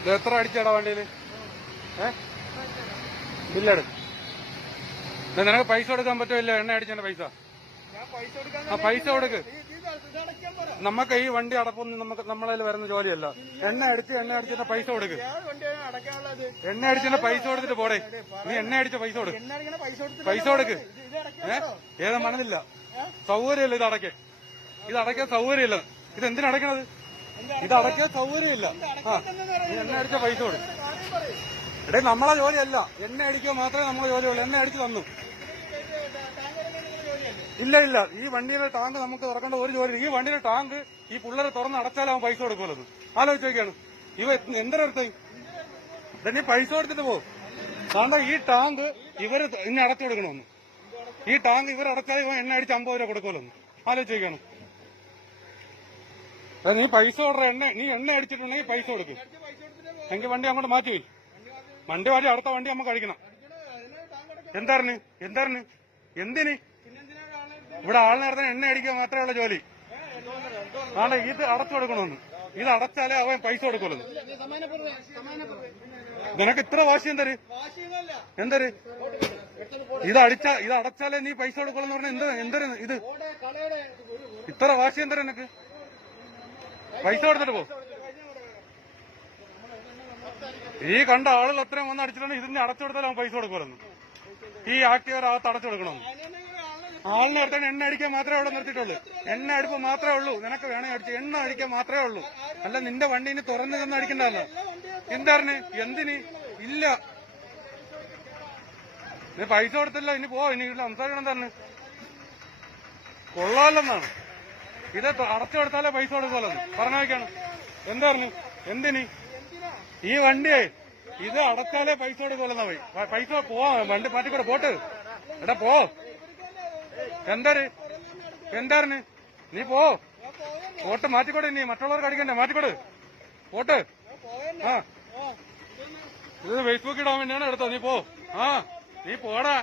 ഇത് എത്ര അടിച്ചാടാ വണ്ടിയില്? ബില്ലെടു. നിനക്ക് പൈസ കൊടുക്കാൻ പറ്റുമല്ലോ എണ്ണ അടിച്ചതിന്റെ പൈസ? ആ പൈസ കൊടുക്ക്. നമുക്ക് ഈ വണ്ടി അടപ്പൊന്നും നമുക്ക് നമ്മളതിൽ വരുന്ന ജോലിയല്ല. എണ്ണ അടിച്ചിട്ട് പൈസ കൊടുക്ക്. എണ്ണ അടിച്ചതിന്റെ പൈസ കൊടുത്തിട്ട് പോടെ. നീ എണ്ണ അടിച്ച പൈസ കൊടുക്ക്. പൈസ കൊടുക്ക്. ഏതാ മനന്നില്ല. സൗകര്യമില്ല ഇത് അടയ്ക്കാൻ. ഇത് അടയ്ക്കാൻ സൗകര്യമില്ല. ഇത് എന്തിനടയ്ക്കണത്? ഇത് അടയ്ക്കാൻ സൗകര്യമില്ല. ആ നീ എണ്ണ അടിച്ച പൈസ കൊടുക്ക്. എടേ നമ്മളെ ജോലിയല്ല. എണ്ണ അടിക്കുക മാത്രമേ നമ്മളെ ജോലിയുള്ളൂ. എണ്ണ അടിച്ച് തന്നു. ഇല്ല ഇല്ല, ഈ വണ്ടിയുടെ ടാങ്ക് നമുക്ക് തുറക്കേണ്ട ഒരു ജോലി. ഈ വണ്ടിയുടെ ടാങ്ക് ഈ പിള്ളേരെ തുറന്ന് അടച്ചാലും അവൻ പൈസ കൊടുക്കുമല്ലോ. ആലോചിച്ച് നോക്കിയാണ് ഇവ എന്തിനടുത്ത്. നീ പൈസ കൊടുത്തിട്ട് പോകും. കാരണം ഈ ടാങ്ക് ഇവര് ഇനി അടച്ചു കൊടുക്കണമെന്ന്. ഈ ടാങ്ക് ഇവരടച്ചാൽ ഇവൻ എണ്ണ അടിച്ച് 50 രൂപ കൊടുക്കുമല്ലോ. ആലോചിച്ച് നോക്കിയാണ്. നീ പൈസ ഓർഡർ നീ എണ്ണ അടിച്ചിട്ടുണ്ടെങ്കിൽ പൈസ കൊടുക്കും. എങ്കിൽ വണ്ടി അങ്ങോട്ട് മാറ്റി പോയി. വണ്ടി മാറ്റി അടുത്ത വണ്ടി നമുക്ക് കഴിക്കണം. എന്തായിരുന്നു എന്തിന് ഇവിടെ ആൾ നേരത്തെ എണ്ണ അടിക്കുക മാത്രമേ ഉള്ള ജോലി. ആണ് ഇത് അടച്ചു കൊടുക്കണമെന്ന്. ഇത് അടച്ചാലേ അവൻ പൈസ കൊടുക്കുള്ളൂ. നിനക്ക് ഇത്ര വാശി എന്തര് ഇത് അടച്ചാലേ നീ പൈസ കൊടുക്കുള്ളൂ എന്ന് പറഞ്ഞാൽ എന്തൊരു ഇത് ഇത്ര വാശി എന്തര് നിനക്ക്? പൈസ കൊടുത്തിട്ട് പോ. ഈ കണ്ട ആളുകൾ അത്രയും വന്ന് അടിച്ചിട്ടുണ്ടെങ്കിൽ ഇതിന് അടച്ചു കൊടുത്താൽ അവൻ പൈസ കൊടുക്കുമല്ലോ. ഈ ആക്ടിവരകത്ത് അടച്ചു കൊടുക്കണമെന്ന്. ആളിനെ എടുത്താൽ എണ്ണ അടിക്കാൻ മാത്രമേ അവിടെ നിർത്തിയിട്ടുള്ളൂ. എണ്ണ അടുപ്പ് മാത്രമേ ഉള്ളൂ. നിനക്ക് വേണേ അടിച്ച് എണ്ണ അടിക്കാൻ മാത്രമേ ഉള്ളൂ. അല്ല നിന്റെ വണ്ടി ഇനി തുറന്നു തന്ന് അടിക്കണ്ടല്ലോ. എന്തായിരുന്നു എന്തിന് ഇല്ല. നീ പൈസ കൊടുത്തില്ല. ഇനി പോ. ഇനി ഇവിടെ സംസാരിക്കണം. എന്താണ് കൊള്ളാമല്ലെന്നാണ്. ഇത് അടച്ചു കൊടുത്താലേ പൈസ കൊടുക്കുമല്ലോ പറഞ്ഞേക്കാണ്. എന്തായിരുന്നു എന്തിന് ഈ വണ്ടിയെ ഇത് അടച്ചാലേ പൈസ കൊടുക്കുമല്ലെന്നാ പോയി. പൈസ പോവാ. വണ്ടി മാറ്റിക്കൂടെ പോട്ട്. എടാ പോ. എന്തായിരുന്നു നീ പോ. പോട്ട് മാറ്റിക്കോട്ടെ. നീ മറ്റുള്ളവർക്ക് അടിക്കണ്ടേ? മാറ്റിക്കോട് പോട്ട്. ആ ഇത് ഫേസ്ബുക്കിൽ ഇടാൻ വേണ്ടിയാണ് എടുത്തോ. നീ പോ. നീ പോടാ.